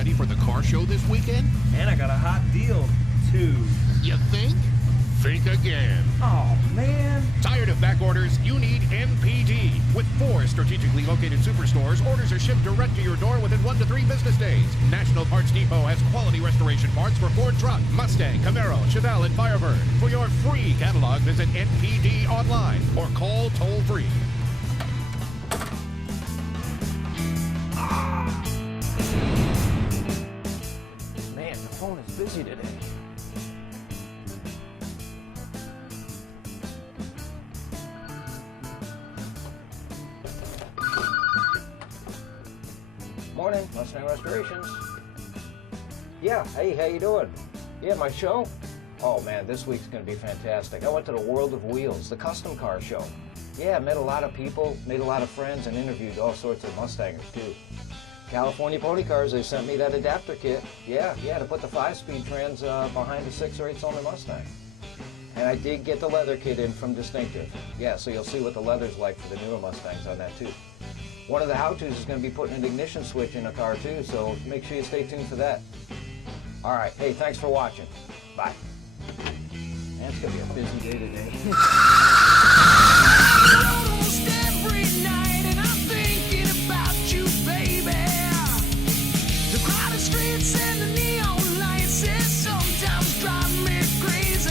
ready for the car show this weekend? And I got a hot deal, too. You think? Think again. Oh, man. Tired of back orders? You need NPD. With 4 strategically located superstores, orders are shipped direct to your door within 1 to 3 business days. National Parts Depot has quality restoration parts for Ford Truck, Mustang, Camaro, Chevelle, and Firebird. For your free catalog, visit NPD online or call toll-free. Man, the phone is busy today. Morning, Mustang Restorations. Yeah, hey, how you doing? Yeah, my show? Oh man, this week's gonna be fantastic. I went to the World of Wheels, the custom car show. Yeah, met a lot of people, made a lot of friends, and interviewed all sorts of Mustangers too. California Pony Cars, they sent me that adapter kit. Yeah, to put the 5-speed trans behind the 6 or 8-cylinder Mustang. And I did get the leather kit in from Distinctive. Yeah, so you'll see what the leather's like for the newer Mustangs on that too. One of the how-tos is going to be putting an ignition switch in the car too, so make sure you stay tuned for that. All right, hey, thanks for watching. Bye. Man, it's going to be a busy day today. Almost every night, and I'm thinking about you, baby. The crowded streets and the neon lights, it sometimes drive me crazy.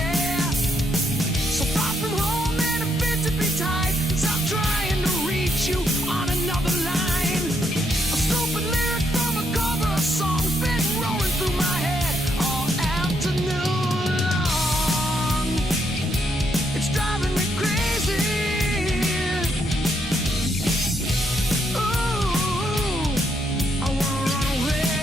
So far from home and a bit to be tight, stop trying to reach you on another line. A stupid lyric from a cover song's been rolling through my head all afternoon long. It's driving me crazy. Ooh, I wanna run away.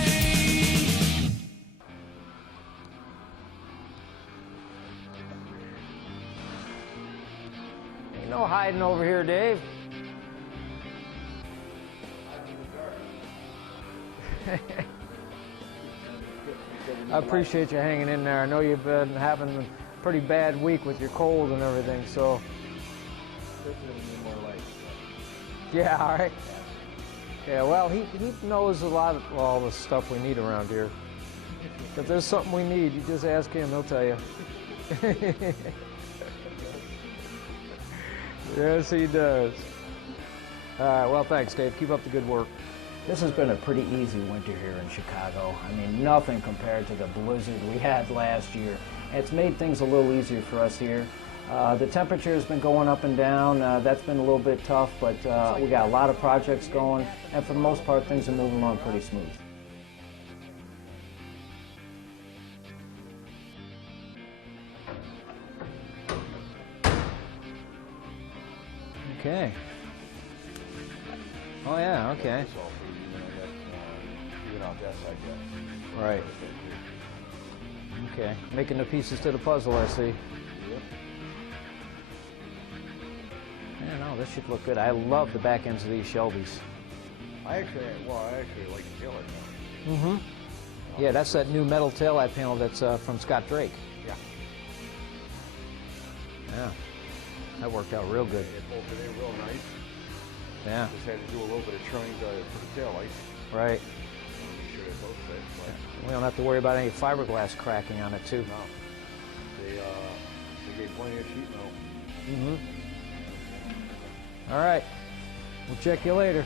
Ain't no hiding over here, Dave. I appreciate you hanging in there. I know you've been having a pretty bad week with your cold and everything, so. Yeah, all right. Yeah, well, he knows a lot of all the stuff we need around here. If there's something we need, you just ask him, he'll tell you. Yes, he does. All right, well, thanks, Dave. Keep up the good work. This has been a pretty easy winter here in Chicago. I mean, nothing compared to the blizzard we had last year. It's made things a little easier for us here. The temperature has been going up and down. That's been a little bit tough, but we got a lot of projects going, and for the most part, things are moving along pretty smooth. Okay. Oh yeah, okay. Right. Okay. Making the pieces to the puzzle, I see. Yeah, no, this should look good. I love the back ends of these Shelbys. I actually like the tail light now. Mm-hmm. Yeah, that's that new metal taillight panel that's from Scott Drake. Yeah. Yeah. That worked out real good. It bolted in real nice. Yeah. Just had to do a little bit of trimming for the tail lights. Right. Make sure they both fit. But We don't have to worry about any fiberglass cracking on it, too. no, they gave plenty of sheet metal. Mm-hmm. All right. We'll check you later.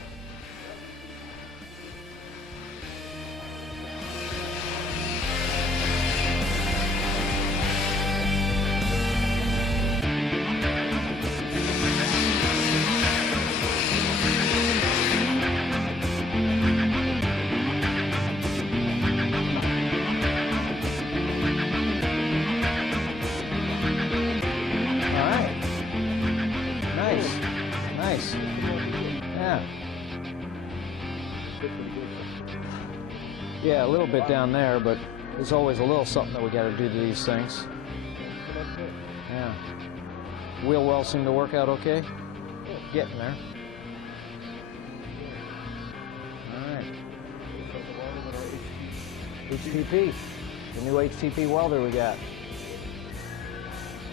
Nice. Yeah. Yeah, a little bit down there, but there's always a little something that we got to do to these things. Yeah. Wheel wells seem to work out okay. Getting there. All right. HTP. The new HTP welder we got.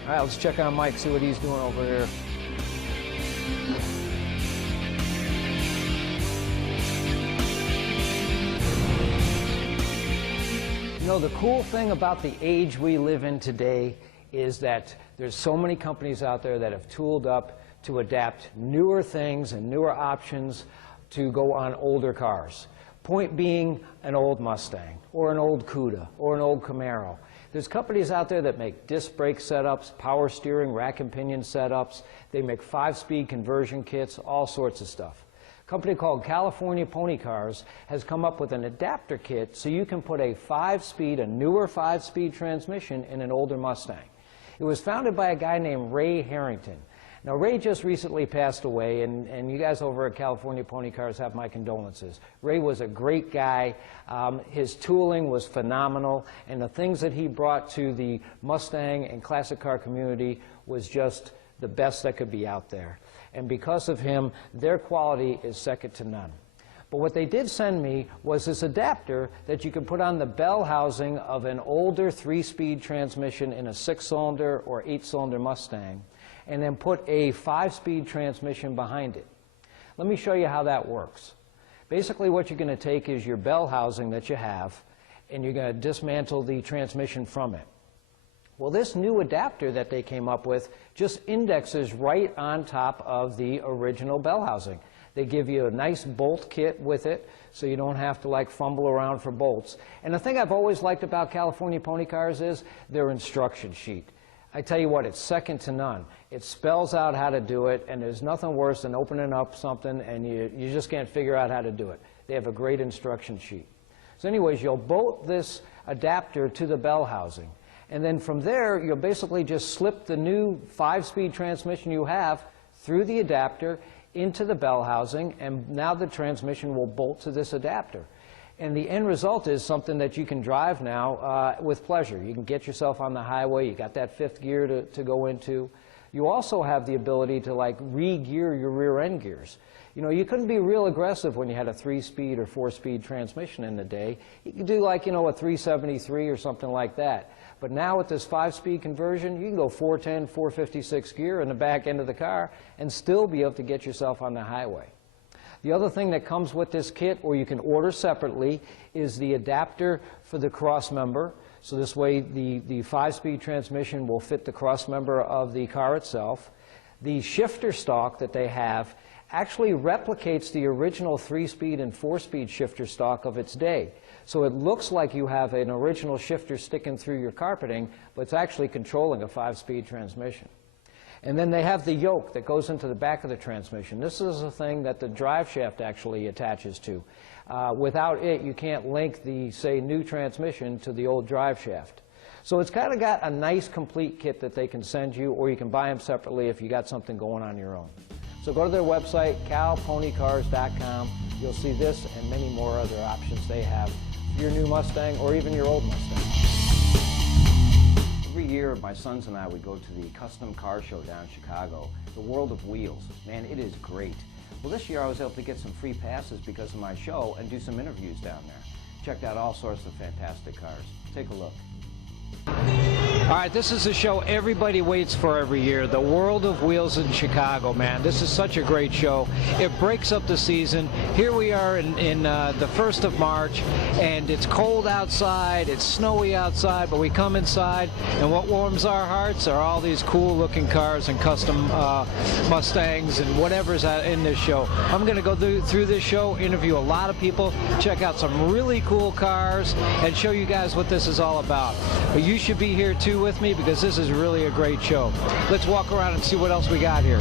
All right, let's check on Mike, see what he's doing over here. You know, the cool thing about the age we live in today is that there's so many companies out there that have tooled up to adapt newer things and newer options to go on older cars. Point being, an old Mustang, or an old Cuda, or an old Camaro. There's companies out there that make disc brake setups, power steering, rack and pinion setups. They make 5-speed conversion kits, all sorts of stuff. A company called California Pony Cars has come up with an adapter kit so you can put a 5-speed, a newer 5-speed transmission in an older Mustang. It was founded by a guy named Ray Harrington. Now, Ray just recently passed away, and you guys over at California Pony Cars have my condolences. Ray was a great guy. His tooling was phenomenal, and the things that he brought to the Mustang and classic car community was just the best that could be out there. And because of him, their quality is second to none. But what they did send me was this adapter that you could put on the bell housing of an older 3-speed transmission in a 6-cylinder or 8-cylinder Mustang, and then put a 5-speed transmission behind it. Let me show you how that works. Basically, what you're going to take is your bell housing that you have, and you're going to dismantle the transmission from it. Well, this new adapter that they came up with just indexes right on top of the original bell housing. They give you a nice bolt kit with it, so you don't have to like fumble around for bolts. And the thing I've always liked about California Pony Cars is their instruction sheet. I tell you what, it's second to none. It spells out how to do it, and there's nothing worse than opening up something and you just can't figure out how to do it. They have a great instruction sheet. So anyways, you'll bolt this adapter to the bell housing, and then from there, you'll basically just slip the new 5-speed transmission you have through the adapter into the bell housing, and now the transmission will bolt to this adapter. And the end result is something that you can drive now with pleasure. You can get yourself on the highway. You got that 5th gear to go into. You also have the ability to like re-gear your rear end gears. You know, you couldn't be real aggressive when you had a 3-speed or 4-speed transmission in the day. You could do like, you know, a 373 or something like that. But now with this 5-speed conversion, you can go 410, 456 gear in the back end of the car and still be able to get yourself on the highway. The other thing that comes with this kit, or you can order separately, is the adapter for the cross member. So this way the 5-speed transmission will fit the cross member of the car itself. The shifter stalk that they have actually replicates the original 3-speed and 4-speed shifter stalk of its day. So it looks like you have an original shifter sticking through your carpeting, but it's actually controlling a 5-speed transmission. And then they have the yoke that goes into the back of the transmission. This is a thing that the drive shaft actually attaches to. Without it, you can't link the, say, new transmission to the old drive shaft. So it's kind of got a nice complete kit that they can send you, or you can buy them separately if you got something going on your own. So go to their website, calponycars.com. You'll see this and many more other options they have for your new Mustang or even your old Mustang. Every year, my sons and I would go to the custom car show down in Chicago, the World of Wheels. Man, it is great. Well, this year I was able to get some free passes because of my show and do some interviews down there. Checked out all sorts of fantastic cars. Take a look. All right, this is the show everybody waits for every year, the World of Wheels in Chicago, man. This is such a great show. It breaks up the season. Here we are in the 1st of March, and it's cold outside, it's snowy outside, but we come inside, and what warms our hearts are all these cool-looking cars and custom Mustangs and whatever's in this show. I'm going to go through this show, interview a lot of people, check out some really cool cars, and show you guys what this is all about. But you should be here too with me because this is really a great show. Let's walk around and see what else we got here.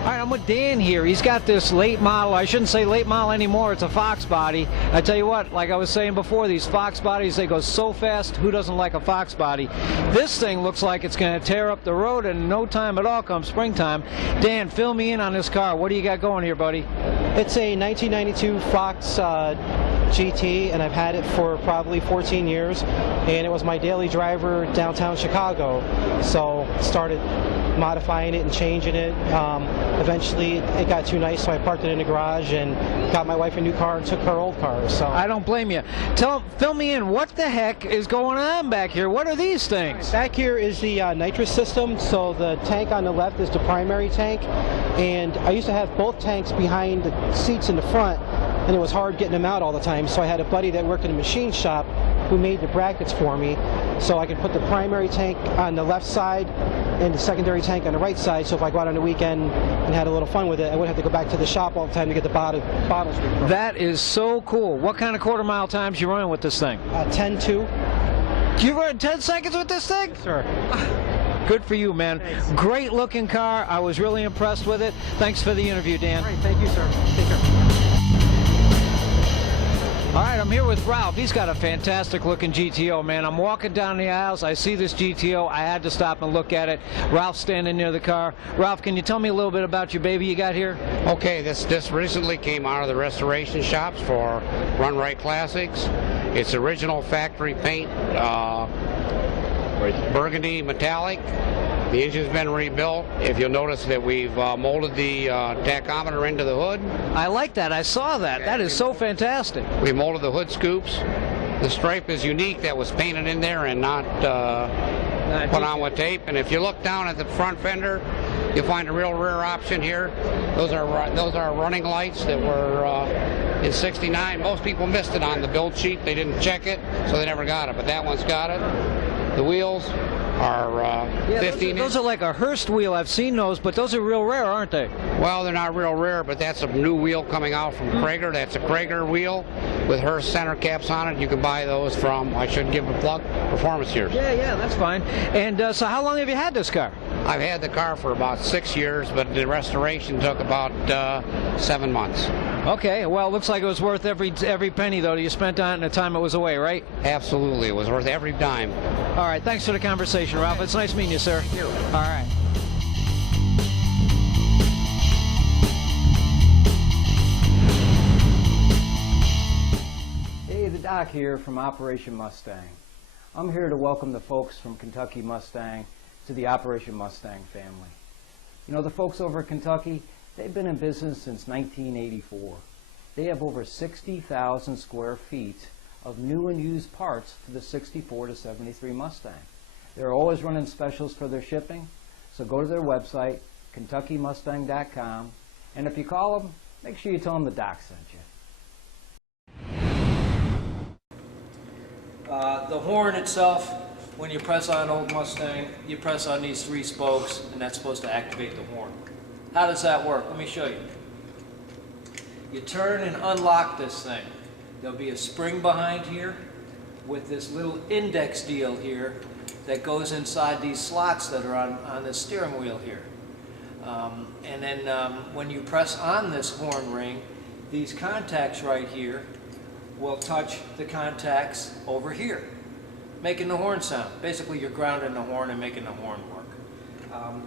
All right, I'm with Dan here. He's got this late model. I shouldn't say late model anymore. It's a Fox body. I tell you what, like I was saying before, these Fox bodies, they go so fast. Who doesn't like a Fox body? This thing looks like it's going to tear up the road in no time at all come springtime. Dan, fill me in on this car. What do you got going here, buddy? It's a 1992 Fox GT, and I've had it for probably 14 years, and it was my daily driver downtown Chicago. So started modifying it and changing it. Eventually it got too nice, so I parked it in the garage and got my wife a new car and took her old car. So I don't blame you. Fill me in. What the heck is going on back here? What are these things? Back here is the Nitrous System. So the tank on the left is the primary tank, and I used to have both tanks behind the seats in the front, and it was hard getting them out all the time. So I had a buddy that worked in a machine shop who made the brackets for me, so I could put the primary tank on the left side and the secondary tank on the right side, so if I go out on the weekend and had a little fun with it, I wouldn't have to go back to the shop all the time to get the bottles. That is so cool. What kind of quarter-mile times you running with this thing? 10.2. You run 10 seconds with this thing? Yes, sir. Good for you, man. Thanks. Great looking car. I was really impressed with it. Thanks for the interview, Dan. All right, thank you, sir. Take care. All right, I'm here with Ralph. He's got a fantastic looking GTO, man. I'm walking down the aisles. I see this GTO. I had to stop and look at it. Ralph's standing near the car. Ralph, can you tell me a little bit about your baby you got here? Okay, this recently came out of the restoration shops for Run Right Classics. It's original factory paint, burgundy metallic. The engine's been rebuilt. If you'll notice that we've molded the tachometer into the hood. I like that. I saw that. That is so fantastic. We molded the hood scoops. The stripe is unique. That was painted in there and not put on with tape. And if you look down at the front fender, you'll find a real rare option here. Those are running lights that were in '69. Most people missed it on the build sheet. They didn't check it, so they never got it. But that one's got it. The wheels are 15 those are like a Hurst wheel. I've seen those, but those are real rare, aren't they? Well, they're not real rare, but that's a new wheel coming out from Krager. That's a Krager wheel with Hurst center caps on it. You can buy those from, I should give a plug, Performance Years. Yeah, that's fine. And so how long have you had this car? I've had the car for about 6 years, but the restoration took about 7 months. Okay, well, it looks like it was worth every penny, though, you spent on it and the time it was away, right? Absolutely. It was worth every dime. All right, thanks for the conversation, Ralph. It's nice meeting you, sir. Thank you. All right. Hey, the Doc here from Operation Mustang. I'm here to welcome the folks from Kentucky Mustang to the Operation Mustang family. You know, the folks over at Kentucky, they've been in business since 1984. They have over 60,000 square feet of new and used parts for the 64 to 73 Mustang. They're always running specials for their shipping, so go to their website, KentuckyMustang.com, and if you call them, make sure you tell them the Doc sent you. The horn itself, when you press on an old Mustang, you press on these 3 spokes, and that's supposed to activate the horn. How does that work? Let me show you. You turn and unlock this thing. There'll be a spring behind here with this little index deal here that goes inside these slots that are on the steering wheel here. And then when you press on this horn ring, these contacts right here will touch the contacts over here, making the horn sound. Basically, you're grounding the horn and making the horn work.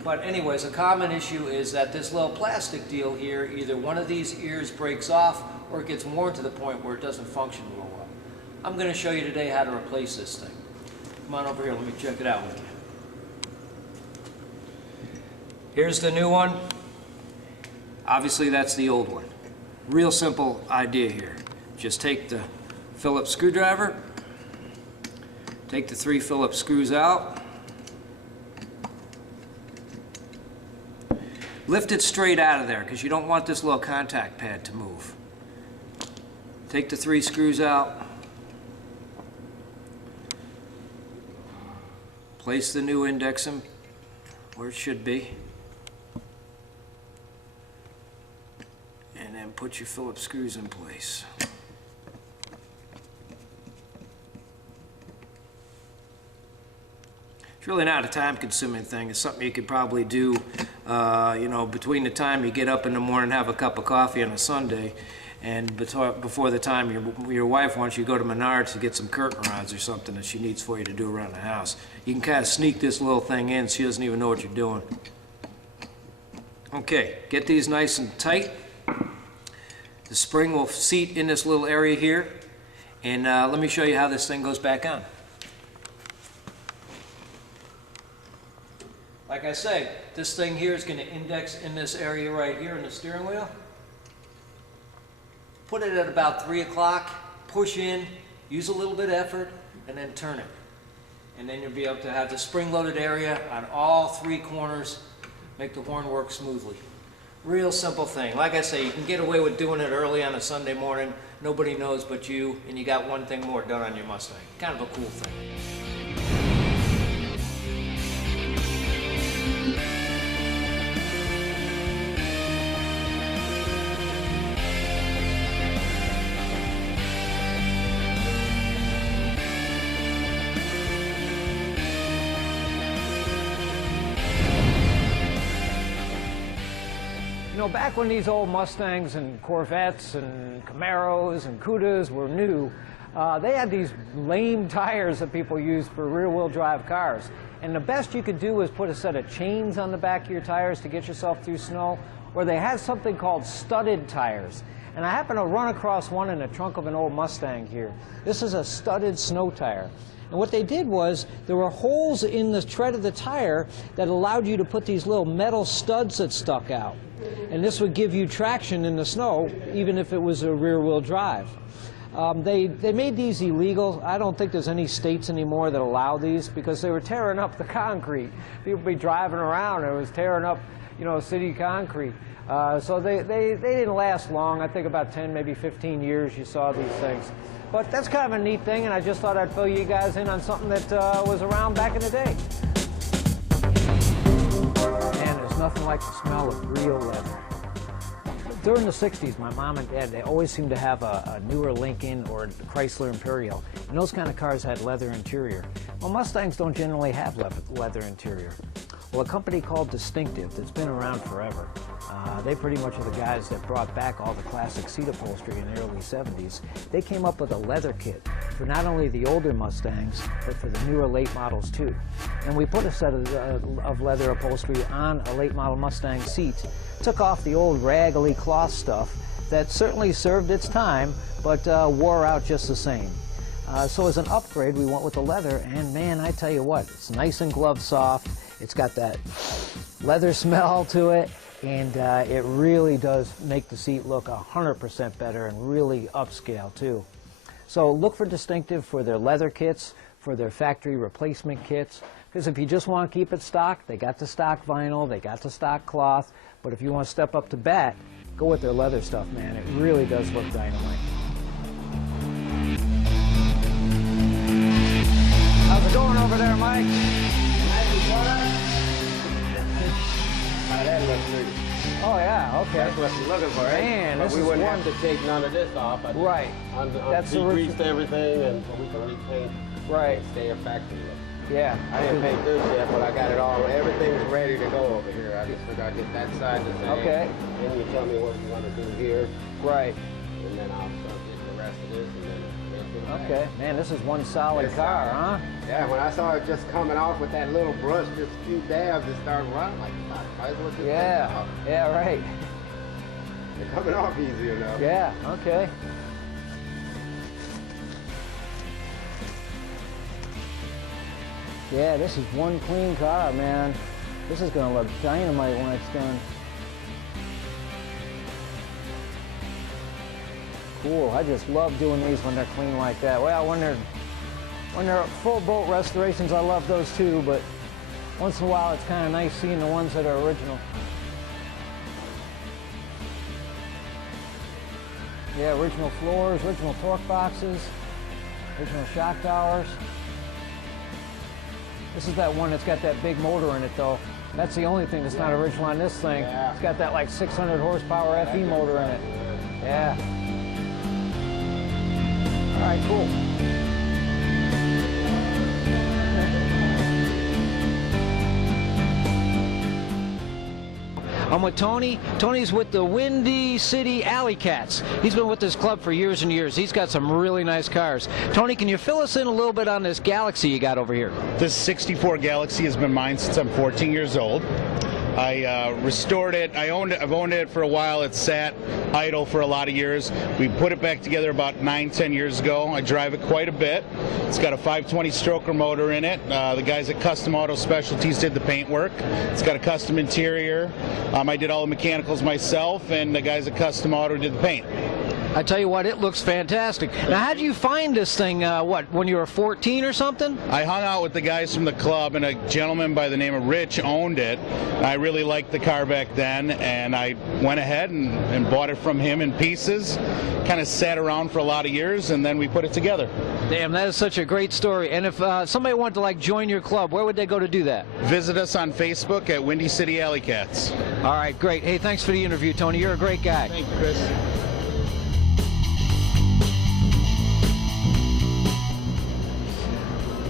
But anyways, a common issue is that this little plastic deal here, either one of these ears breaks off or it gets worn to the point where it doesn't function real well. I'm going to show you today how to replace this thing. Come on over here, let me check it out with you. Here's the new one. Obviously, that's the old one. Real simple idea here. Just take the Phillips screwdriver, take the 3 Phillips screws out, lift it straight out of there because you don't want this little contact pad to move. Take the 3 screws out, place the new index in where it should be, and then put your Phillips screws in place. It's really not a time-consuming thing. It's something you could probably do, you know, between the time you get up in the morning, have a cup of coffee on a Sunday, and before the time your wife wants you to go to Menards to get some curtain rods or something that she needs for you to do around the house. You can kind of sneak this little thing in. She doesn't even know what you're doing. Okay, get these nice and tight. The spring will seat in this little area here. And let me show you how this thing goes back on. Like I say, this thing here is going to index in this area right here in the steering wheel. Put it at about 3 o'clock, push in, use a little bit of effort, and then turn it. And then you'll be able to have the spring-loaded area on all 3 corners, make the horn work smoothly. Real simple thing. Like I say, you can get away with doing it early on a Sunday morning. Nobody knows but you, and you got one thing more done on your Mustang. Kind of a cool thing. You know, back when these old Mustangs and Corvettes and Camaros and Cudas were new, they had these lame tires that people used for rear-wheel drive cars. And the best you could do was put a set of chains on the back of your tires to get yourself through snow, or they had something called studded tires. And I happened to run across one in the trunk of an old Mustang here. This is a studded snow tire. And what they did was, there were holes in the tread of the tire that allowed you to put these little metal studs that stuck out. And this would give you traction in the snow, even if it was a rear-wheel drive. They made these illegal. I don't think there's any states anymore that allow these, because they were tearing up the concrete. People would be driving around, and it was tearing up, you know, city concrete. So they didn't last long. I think about 10, maybe 15 years you saw these things. But that's kind of a neat thing, and I just thought I'd fill you guys in on something that was around back in the day. And there's nothing like the smell of real leather. During the 60s, my mom and dad, they always seemed to have a newer Lincoln or Chrysler Imperial, and those kind of cars had leather interior. Well, Mustangs don't generally have leather interior. Well, a company called Distinctive, that's been around forever, they pretty much are the guys that brought back all the classic seat upholstery in the early 70s. They came up with a leather kit for not only the older Mustangs, but for the newer late models too. And we put a set of leather upholstery on a late model Mustang seat, took off the old raggedy cloth stuff that certainly served its time, but wore out just the same. So as an upgrade, we went with the leather, and man, I tell you what, it's nice and glove soft. It's got that leather smell to it, and it really does make the seat look 100% better and really upscale too. So look for Distinctive for their leather kits, for their factory replacement kits, because if you just want to keep it stock, they got the stock vinyl, they got the stock cloth, but if you want to step up to bat, go with their leather stuff, man. It really does look dynamite. How's it going over there, Mike? That looks pretty. Oh yeah, okay. That's what you're looking for, right? Man, but this we is wouldn't one- have to take none of this off. Right. That's decreased everything, and so we can repaint. Right. And stay a factory look. Yeah. I didn't paint this yet, but I got it all. Everything's ready to go over here. I just figured I'd get that side the same. Okay. Then you tell me what you want to do here, Right. and then I'll start getting the rest of this, and then we'll do that. Okay. Man, this is one solid It's car, solid. huh? Yeah, when I saw it just coming off with that little brush, just a few dabs, it started running like, fuck, might as well just take it Yeah. off. Yeah, right. They're coming off easy enough. Yeah, okay. Yeah, this is one clean car, man. This is gonna look dynamite when it's done. Cool, I just love doing these when they're clean like that. Well, when they're full boat restorations, I love those too, but once in a while it's kind of nice seeing the ones that are original. Yeah, original floors, original torque boxes, original shock towers. This is that one that's got that big motor in it though. That's the only thing that's not original on this thing. Yeah. It's got that like 600 horsepower FE motor in it. Yeah. All right, cool. I'm with Tony. Tony's with the Windy City Alley Cats. He's been with this club for years and years. He's got some really nice cars. Tony, can you fill us in a little bit on this Galaxy you got over here? This 64 Galaxy has been mine since I'm 14 years old. I restored it. I've owned it for a while. It's sat idle for a lot of years. We put it back together about 9-10 years ago. I drive it quite a bit. It's got a 520 stroker motor in it. The guys at Custom Auto Specialties did the paint work. It's got a custom interior. I did all the mechanicals myself, and the guys at Custom Auto did the paint. I tell you what, it looks fantastic. Now, how did you find this thing, when you were 14 or something? I hung out with the guys from the club, and a gentleman by the name of Rich owned it. I really liked the car back then, and I went ahead and bought it from him in pieces. Kind of sat around for a lot of years, and then we put it together. Damn, that is such a great story. And if somebody wanted to, like, join your club, where would they go to do that? Visit us on Facebook at Windy City Alley Cats. All right, great. Hey, thanks for the interview, Tony. You're a great guy. Thank you, Chris.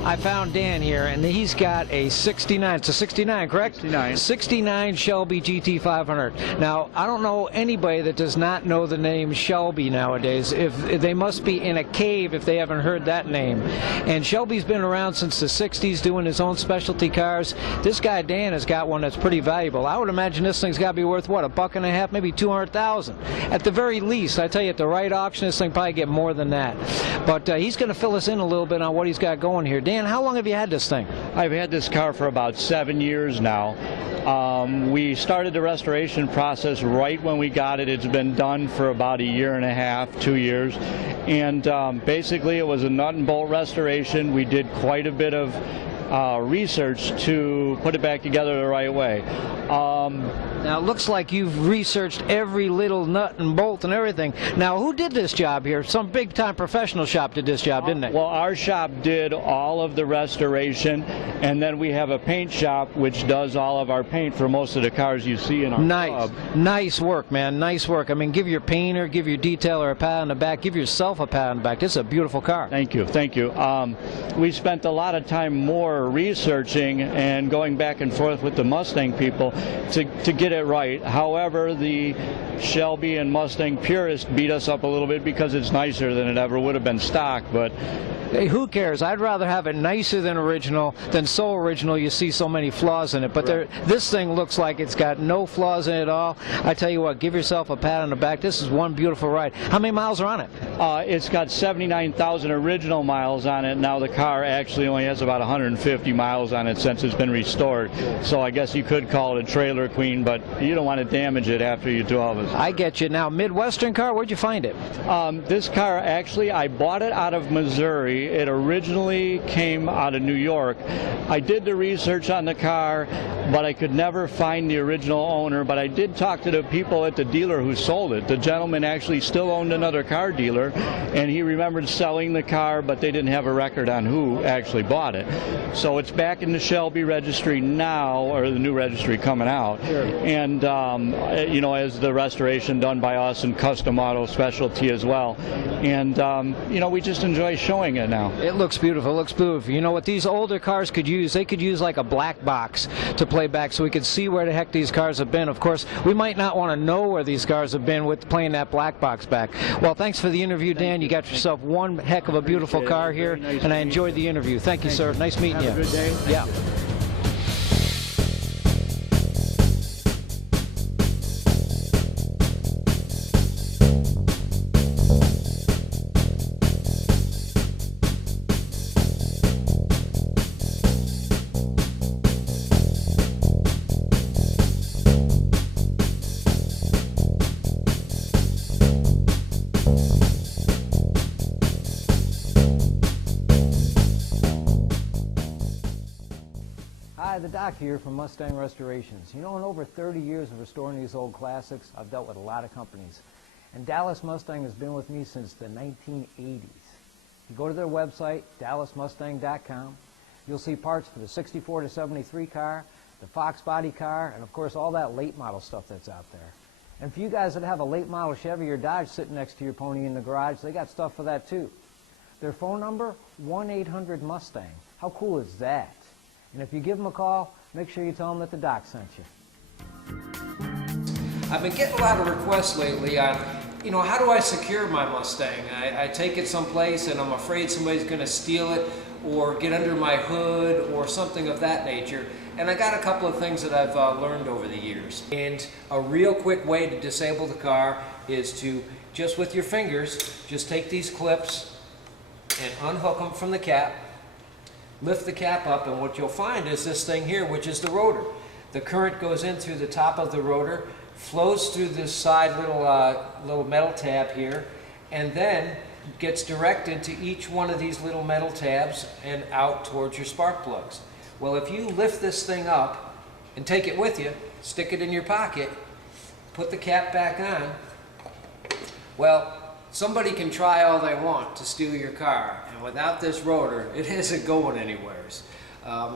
I found Dan here, and he's got a 69. It's a 69, correct? 69. 69 Shelby GT500. Now, I don't know anybody that does not know the name Shelby nowadays. If they must be in a cave if they haven't heard that name. And Shelby's been around since the 60s doing his own specialty cars. This guy Dan has got one that's pretty valuable. I would imagine this thing's got to be worth, what, $1.50, maybe $200,000 at the very least. I tell you, at the right auction, this thing probably get more than that. But he's going to fill us in a little bit on what he's got going here. Dan, how long have you had this thing? I've had this car for about 7 years now. We started the restoration process right when we got it. It's been done for about 1.5 years, 2 years. And basically it was a nut and bolt restoration. We did quite a bit of research to put it back together the right way. Now, it looks like you've researched every little nut and bolt and everything. Now, who did this job here? Some big-time professional shop did this job, didn't they? Well, our shop did all of the restoration, and then we have a paint shop which does all of our paint for most of the cars you see in our club. Nice work, man. Nice work. I mean, give your painter, give your detailer a pat on the back. Give yourself a pat on the back. This is a beautiful car. Thank you. Thank you. We spent a lot of time more researching and going back and forth with the Mustang people to get it right. However, the Shelby and Mustang purists beat us up a little bit because it's nicer than it ever would have been stock, but hey, who cares? I'd rather have it nicer than original than so original you see so many flaws in it. But this thing looks like it's got no flaws in it at all. I tell you what, give yourself a pat on the back. This is one beautiful ride. How many miles are on it? It's got 79,000 original miles on it. Now the car actually only has about 150 miles on it since it's been restored. So I guess you could call it a trailer queen, but you don't want to damage it after you do all this. I get you. Now, Midwestern car, where'd you find it? This car, actually, I bought it out of Missouri. It originally came out of New York. I did the research on the car, but I could never find the original owner. But I did talk to the people at the dealer who sold it. The gentleman actually still owned another car dealer, and he remembered selling the car, but they didn't have a record on who actually bought it. So it's back in the Shelby registry now, or the new registry coming out. Sure. And, you know, as the restoration done by us and Custom Auto Specialty as well. And, you know, we just enjoy showing it now. It looks beautiful. It looks beautiful. You know what these older cars could use? They could use like a black box to play back so we could see where the heck these cars have been. Of course, we might not want to know where these cars have been with playing that black box back. Well, thanks for the interview, Dan. You got yourself one heck of a beautiful car here, and I enjoyed the interview. Thank you, sir. Nice meeting you. Have a good day. Yeah. Hi, the Doc here from Mustang Restorations. You know, in over 30 years of restoring these old classics, I've dealt with a lot of companies. And Dallas Mustang has been with me since the 1980s. If you go to their website, dallasmustang.com, you'll see parts for the 64 to 73 car, the Fox body car, and of course all that late model stuff that's out there. And for you guys that have a late model Chevy or Dodge sitting next to your pony in the garage, they got stuff for that too. Their phone number, 1-800-MUSTANG. How cool is that? And if you give them a call, make sure you tell them that the Doc sent you. I've been getting a lot of requests lately on, you know, how do I secure my Mustang? I take it someplace and I'm afraid somebody's going to steal it. or get under my hood or something of that nature. And I got a couple of things that I've learned over the years. And a real quick way to disable the car is to, just with your fingers, just take these clips and unhook them from the cap, lift the cap up, and what you'll find is this thing here, which is the rotor. The current goes in through the top of the rotor, flows through this side little metal tab here, and then gets directed to each one of these little metal tabs and out towards your spark plugs. Well, if you lift this thing up and take it with you, stick it in your pocket, put the cap back on, well, somebody can try all they want to steal your car, and without this rotor, it isn't going anywhere.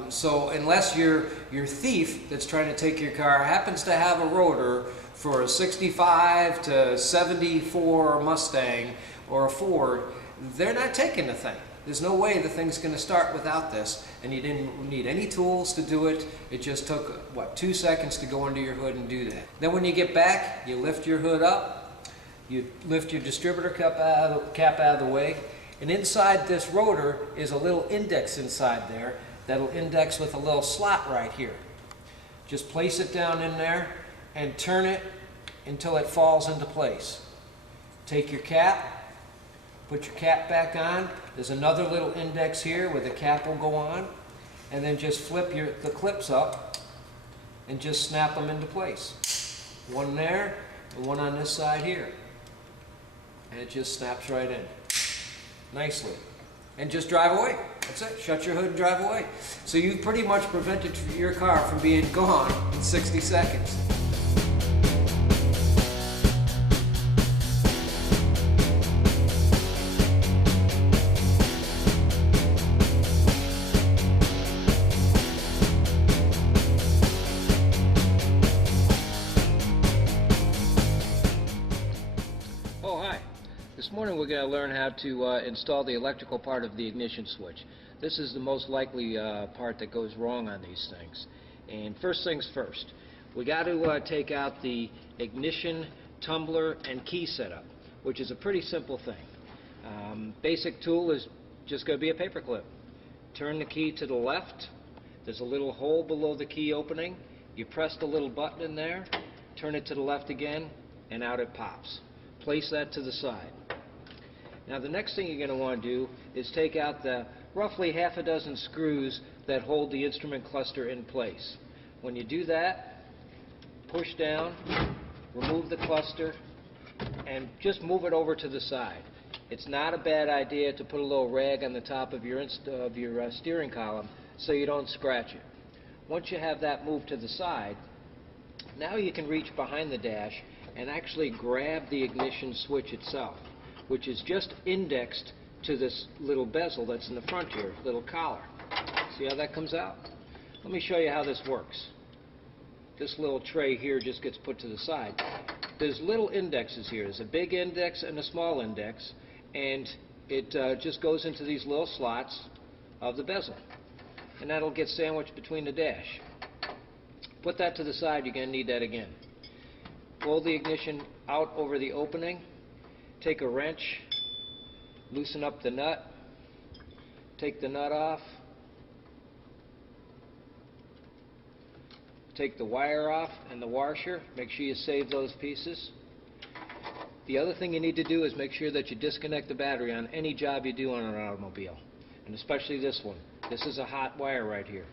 So unless your thief that's trying to take your car happens to have a rotor for a 65 to 74 Mustang or a Ford, they're not taking the thing. There's no way the thing's going to start without this, and you didn't need any tools to do it. It just took, what, 2 seconds to go under your hood and do that. Then when you get back, you lift your hood up, you lift your distributor cap out of the way, and inside this rotor is a little index inside there that'll index with a little slot right here. Just place it down in there and turn it until it falls into place. Take your cap, put your cap back on. There's another little index here where the cap will go on, and then just flip the clips up and just snap them into place. One there and one on this side here. And it just snaps right in nicely. And just drive away. That's it. Shut your hood and drive away. So you've pretty much prevented your car from being gone in 60 seconds. This morning we're going to learn how to install the electrical part of the ignition switch. This is the most likely part that goes wrong on these things. And first things first, we got to take out the ignition, tumbler, and key setup, which is a pretty simple thing. Basic tool is just going to be a paper clip. Turn the key to the left. There's a little hole below the key opening. You press the little button in there, turn it to the left again, and out it pops. Place that to the side. Now the next thing you're going to want to do is take out the roughly half a dozen screws that hold the instrument cluster in place. When you do that, push down, remove the cluster, and just move it over to the side. It's not a bad idea to put a little rag on the top of your steering column so you don't scratch it. Once you have that moved to the side, now you can reach behind the dash and actually grab the ignition switch itself, which is just indexed to this little bezel that's in the front here, little collar. See how that comes out? Let me show you how this works. This little tray here just gets put to the side. There's little indexes here. There's a big index and a small index, and it just goes into these little slots of the bezel. And that'll get sandwiched between the dash. Put that to the side, you're going to need that again. Pull the ignition out over the opening. Take a wrench, loosen up the nut, take the nut off, take the wire off and the washer, make sure you save those pieces. The other thing you need to do is make sure that you disconnect the battery on any job you do on an automobile, and especially this one. This is a hot wire right here.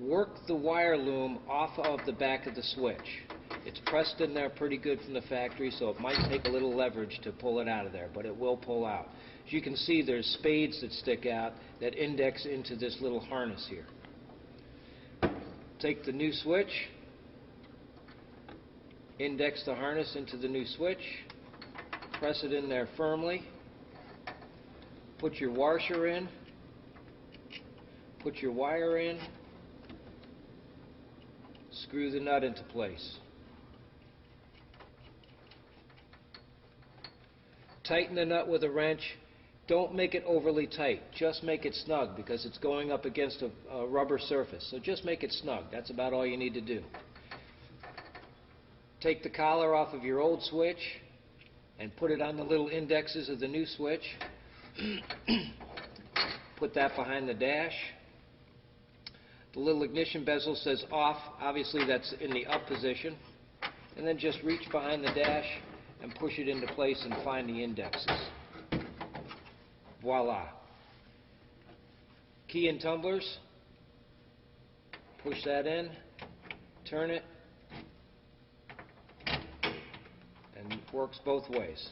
Work the wire loom off of the back of the switch. It's pressed in there pretty good from the factory, so it might take a little leverage to pull it out of there, but it will pull out. As you can see, there's spades that stick out that index into this little harness here. Take the new switch, index the harness into the new switch, press it in there firmly, put your washer in, put your wire in, screw the nut into place. Tighten the nut with a wrench. Don't make it overly tight. Just make it snug because it's going up against a rubber surface. So just make it snug. That's about all you need to do. Take the collar off of your old switch and put it on the little indexes of the new switch. Put that behind the dash. The little ignition bezel says off. Obviously that's in the up position. And then just reach behind the dash and push it into place and find the indexes. Voila. Key and tumblers. Push that in, turn it, and it works both ways.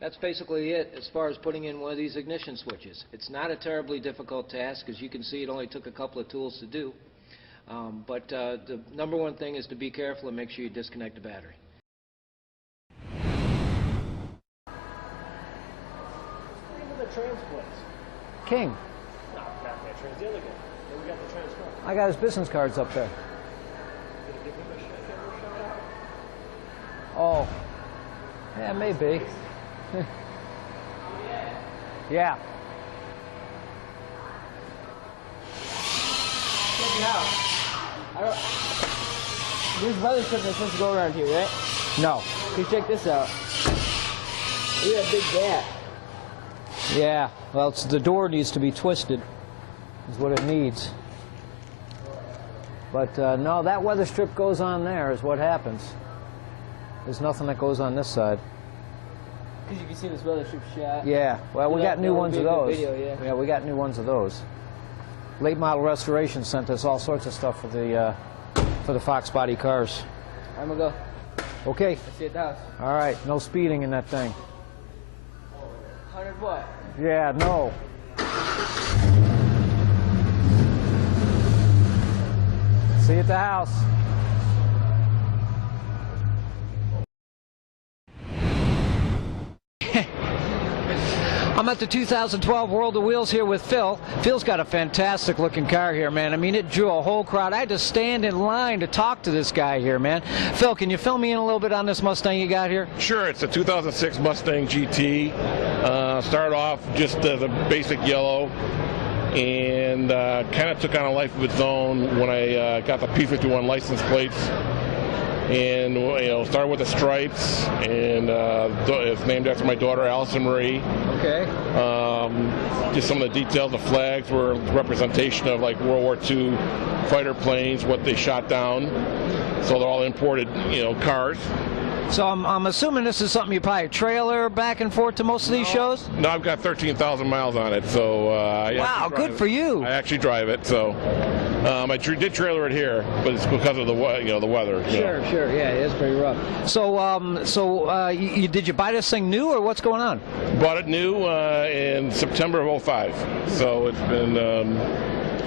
That's basically it as far as putting in one of these ignition switches. It's not a terribly difficult task. As you can see, it only took a couple of tools to do. But the number one thing is to be careful and make sure you disconnect the battery. King. I got his business cards up there. Oh. Yeah, maybe. Yeah. Check it out. This weather strip is supposed to go around here, right? No. Okay, check this out. Look at that big gap. Yeah. Well, the door needs to be twisted, is what it needs. But no, that weather strip goes on there is what happens. There's nothing that goes on this side. Because you can see this weather strip shot. Yeah, well, we got new ones of those. Video, yeah, we got new ones of those. Late model restoration sent us all sorts of stuff for the Fox body cars. I'm gonna go. Okay. I see it at the house. All right, no speeding in that thing. 100 what? Yeah, no. See you at the house. I'm at the 2012 World of Wheels here with Phil. Phil's got a fantastic looking car here, man. I mean, it drew a whole crowd. I had to stand in line to talk to this guy here, man. Phil, can you fill me in a little bit on this Mustang you got here? Sure. It's a 2006 Mustang GT. Started off just as a basic yellow, and kind of took on a life of its own when I got the P51 license plates. And started with the stripes, and it's named after my daughter Allison Marie. Okay. Just some of the details. The flags were representation of like World War II fighter planes, what they shot down. So they're all imported, cars. So I'm assuming this is something you probably trailer back and forth to most of these shows? No, I've got 13,000 miles on it, so wow, good for you. I actually drive it, so I did trailer it here, but it's because of the weather. Sure, yeah, it is pretty rough. So did you buy this thing new, or what's going on? Bought it new in September of '05, so it's been.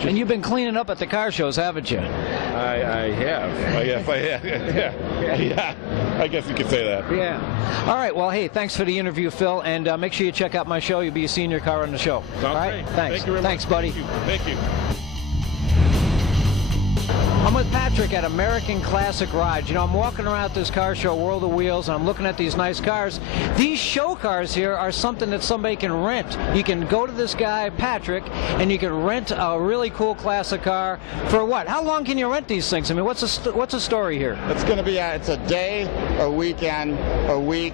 And you've been cleaning up at the car shows, haven't you? I have. Yeah. I guess you could say that. Yeah. All right. Well, hey, thanks for the interview, Phil, and make sure you check out my show. You'll be seeing your car on the show. Sounds all right. Great. Thanks. Thank you very Thanks, much. buddy. Thank you. I'm with Patrick at American Classic Rides. I'm walking around this car show, World of Wheels, and I'm looking at these nice cars. These show cars here are something that somebody can rent. You can go to this guy, Patrick, and you can rent a really cool classic car for what? How long can you rent these things? I mean, what's the story here? It's going to be it's a day, a weekend, a week,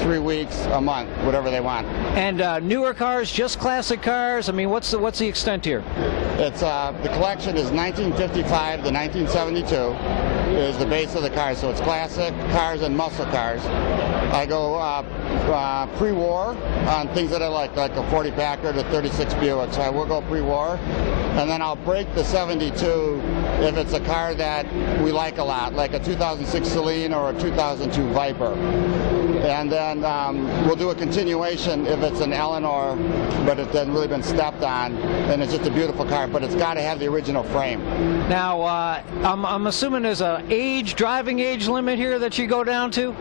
3 weeks, a month, whatever they want. And newer cars, just classic cars? I mean, what's the extent here? It's the collection is 1955 to 1972 is the base of the car, so it's classic cars and muscle cars. I go pre-war on things that I like a 40 Packard, a 36 Buick, so I will go pre-war, and then I'll break the 72 if it's a car that we like a lot, like a 2006 Celine or a 2002 Viper. And then we'll do a continuation if it's an Eleanor, but it hasn't really been stepped on, and it's just a beautiful car, but it's got to have the original frame. Now, I'm assuming there's a driving age limit here that you go down to?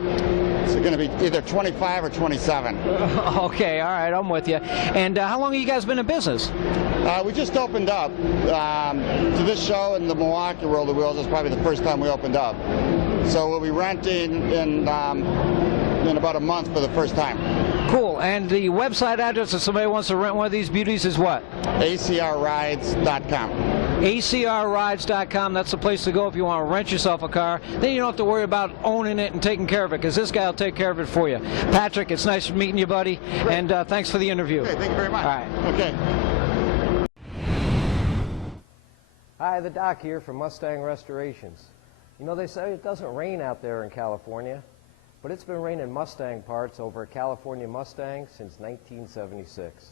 It's going to be either 25 or 27. Okay, all right, I'm with you. And how long have you guys been in business? We just opened up. To this show in the Milwaukee World of Wheels is probably the first time we opened up. So we'll be renting in about a month for the first time. Cool. And the website address if somebody wants to rent one of these beauties is what? acrrides.com. ACRrides.com, that's the place to go if you want to rent yourself a car. Then you don't have to worry about owning it and taking care of it, because this guy will take care of it for you. Patrick, it's nice meeting you, buddy, and thanks for the interview. Okay, thank you very much. All right. Okay. Hi, the Doc here from Mustang Restorations. You know, they say it doesn't rain out there in California, but it's been raining Mustang parts over a California Mustang since 1976.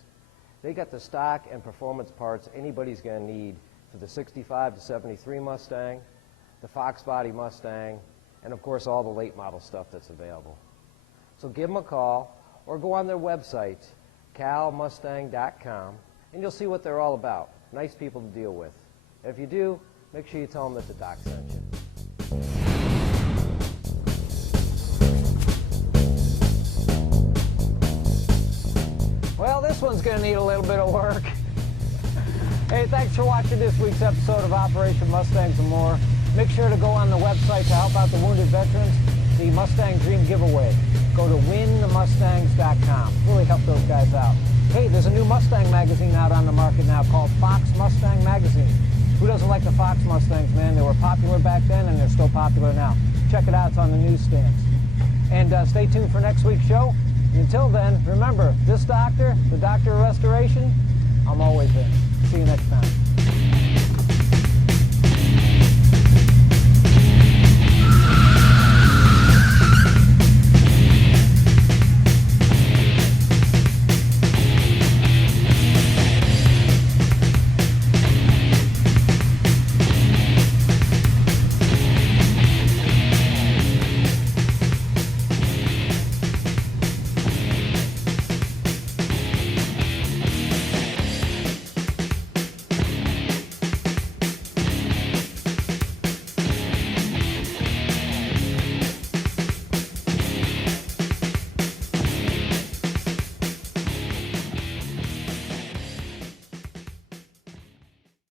They got the stock and performance parts anybody's going to need for the 65 to 73 Mustang, the Fox Body Mustang, and of course all the late model stuff that's available. So give them a call or go on their website, calmustang.com, and you'll see what they're all about. Nice people to deal with. If you do, make sure you tell them that the Doc sent you. Well, this one's going to need a little bit of work. Hey, thanks for watching this week's episode of Operation Mustangs and More. Make sure to go on the website to help out the wounded veterans, the Mustang Dream Giveaway. Go to winthemustangs.com. Really help those guys out. Hey, there's a new Mustang magazine out on the market now called Fox Mustang Magazine. Who doesn't like the Fox Mustangs, man? They were popular back then, and they're still popular now. Check it out. It's on the newsstands. And stay tuned for next week's show. And until then, remember, this doctor, the Doctor of Restoration, I'm always in. See you next time.